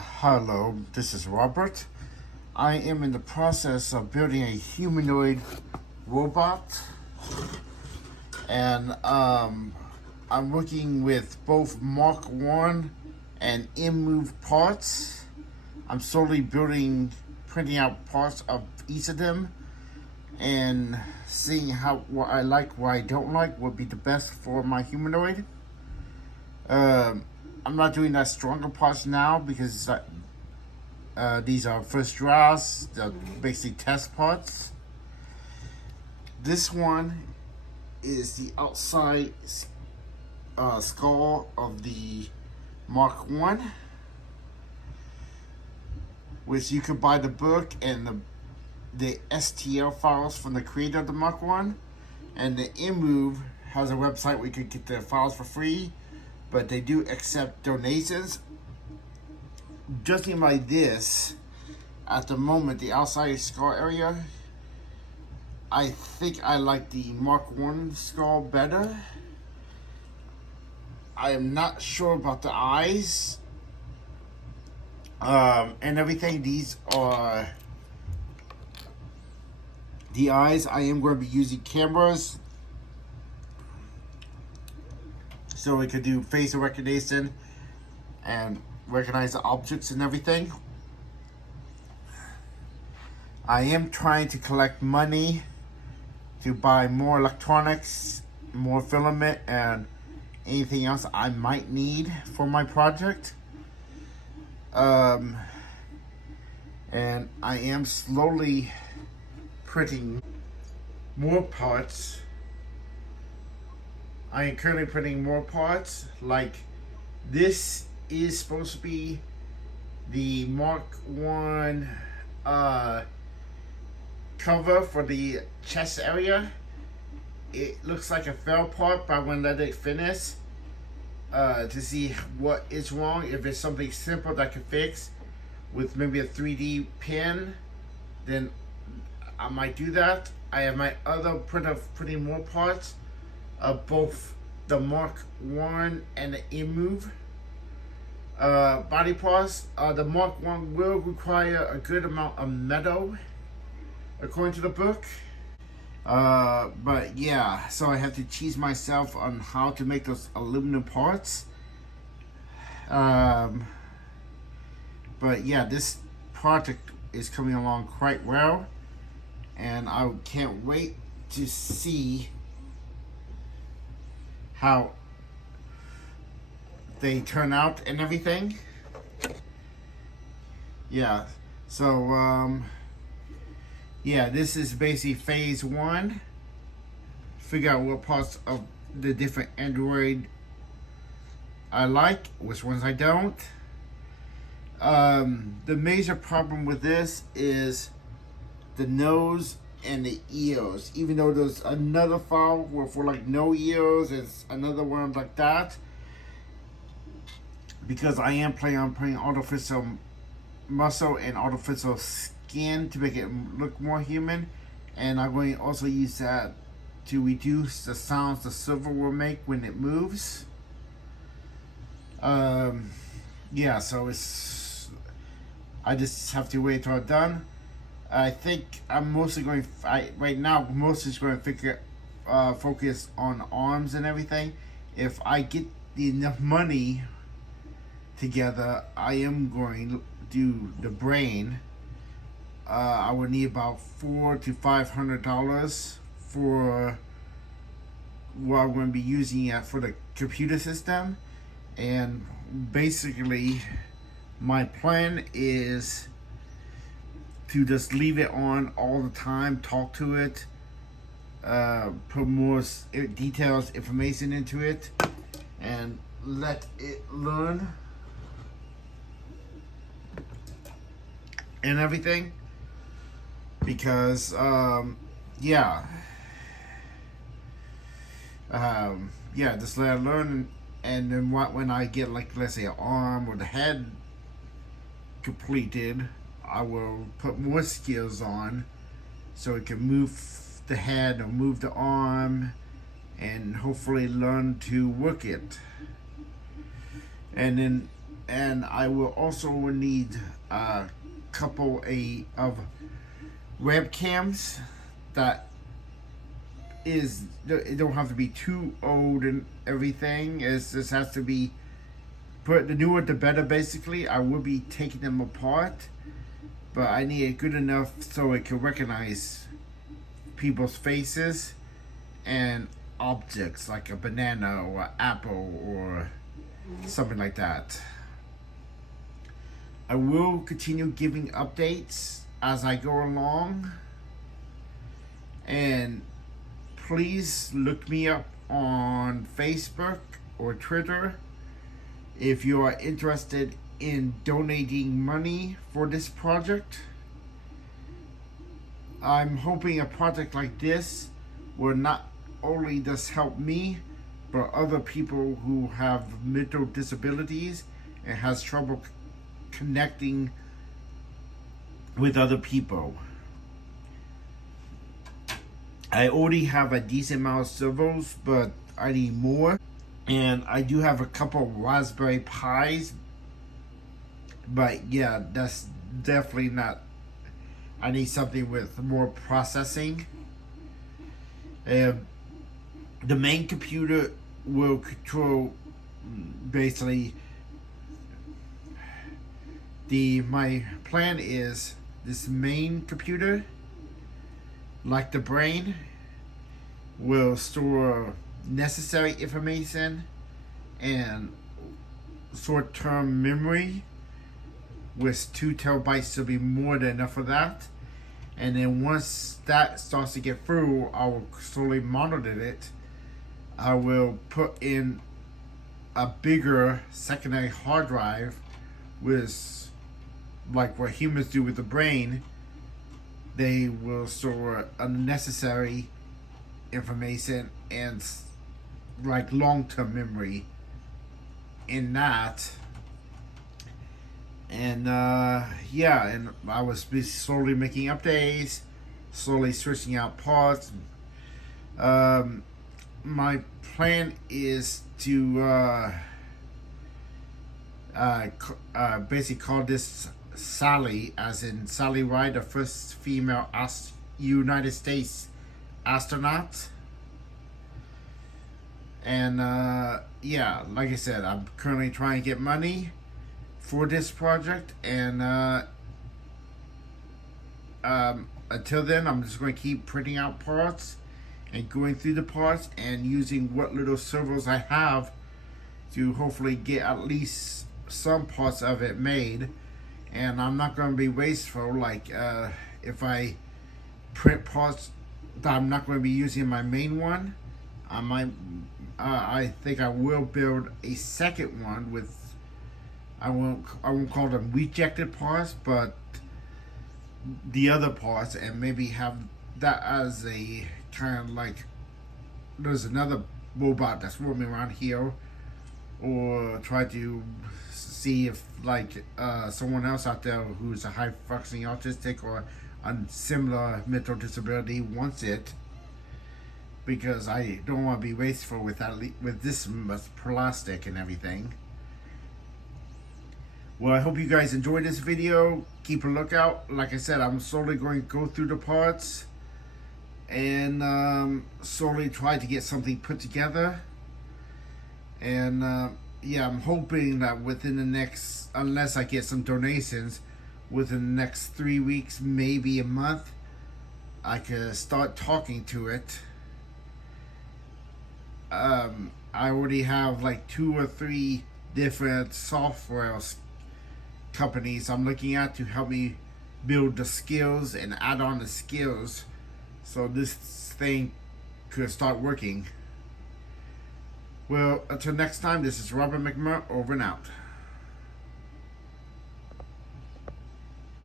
Hello, this is Robert. I am in the process of building a humanoid robot, and I'm working with both Mark 1 and Inmoov parts. I'm slowly printing out parts of each of them, and seeing what I like, what I don't like, would be the best for my humanoid. I'm not doing that stronger parts now because these are first drafts, they're basically test parts. This one is the outside skull of the Mark 1, which you could buy the book and the STL files from the creator of the Mark 1. And the Inmoov has a website where you could get the files for free, but they do accept donations. Judging by this, at the moment, the outside skull area, I think I like the Mark 1 skull better. I am not sure about the eyes and everything. These are the eyes. I am going to be using cameras so we could do facial recognition and recognize the objects and everything. I am trying to collect money to buy more electronics, more filament, and anything else I might need for my project. And I am slowly printing more parts. I am currently printing more parts. Like this is supposed to be the Mark 1 cover for the chest area. It looks like a fell part, but I'm gonna let it finish to see what is wrong. If it's something simple that I can fix with maybe a 3D pen, then I might do that. I have my other print of putting more parts of both the Mark 1 and the Inmoov body parts. The Mark 1 will require a good amount of metal, according to the book. But yeah, so I have to cheese myself on how to make those aluminum parts. But yeah, this project is coming along quite well, and I can't wait to see how they turn out and everything. Yeah, so yeah, this is basically phase 1. Figure out what parts of the different Android I like, which ones I don't. The major problem with this is the nose and the ears. Even though there's another file for like no ears, it's another one like that. Because I am planning on putting artificial muscle and artificial skin to make it look more human, and I'm going to also use that to reduce the sounds the silver will make when it moves. Yeah, so I just have to wait till it's done. I think I'm mostly going right now. Mostly going to focus on arms and everything. If I get enough money together, I am going to do the brain. I would need about $400 to $500 for what I'm going to be using it for the computer system. And basically, my plan is to just leave it on all the time, talk to it, put more details, information into it, and let it learn and everything. Because yeah, just let it learn, and then when I get, like, let's say an arm or the head completed, I will put more skills on so it can move the head or move the arm and hopefully learn to work it. And then and I will also need a couple of webcams that it don't have to be too old and everything. It just has to be, but the newer the better. Basically, I will be taking them apart, but I need it good enough so it can recognize people's faces and objects like a banana or an apple or something like that. I will continue giving updates as I go along, and please look me up on Facebook or Twitter if you are interested in donating money for this project. I'm hoping a project like this will not only just help me, but other people who have mental disabilities and has trouble connecting with other people. I already have a decent amount of servos, but I need more. And I do have a couple of Raspberry Pis, but yeah, that's definitely not. I need something with more processing. The main computer will control basically my plan is this main computer, like the brain, will store necessary information and short-term memory, with 2 terabytes to be more than enough for that. And then once that starts to get through, I will slowly monitor it. I will put in a bigger secondary hard drive with, like what humans do with the brain. They will store unnecessary information and like long-term memory in that. And yeah, and I was slowly making updates, slowly switching out parts. My plan is to basically call this Sally, as in Sally Ride, the first female United States astronaut. And yeah, like I said, I'm currently trying to get money for this project, and until then, I'm just going to keep printing out parts and going through the parts and using what little servos I have to hopefully get at least some parts of it made. And I'm not going to be wasteful, like if I print parts that I'm not going to be using my main one, I might I think I will build a second one with, I won't call them rejected parts, but the other parts, and maybe have that as a kind of like, there's another robot that's roaming around here, or try to see if like someone else out there who's a high functioning autistic or a similar mental disability wants it, because I don't want to be wasteful with that, with this much plastic and everything. Well, I hope you guys enjoyed this video. Keep a lookout. Like I said, I'm slowly going to go through the parts and slowly try to get something put together. And yeah, I'm hoping that within the next, unless I get some donations, within the next 3 weeks, maybe a month, I could start talking to it. I already have like 2 or 3 different software companies I'm looking at to help me build the skills and add on the skills, so this thing could start working. Well, until next time, this is Robert McMurray, over and out.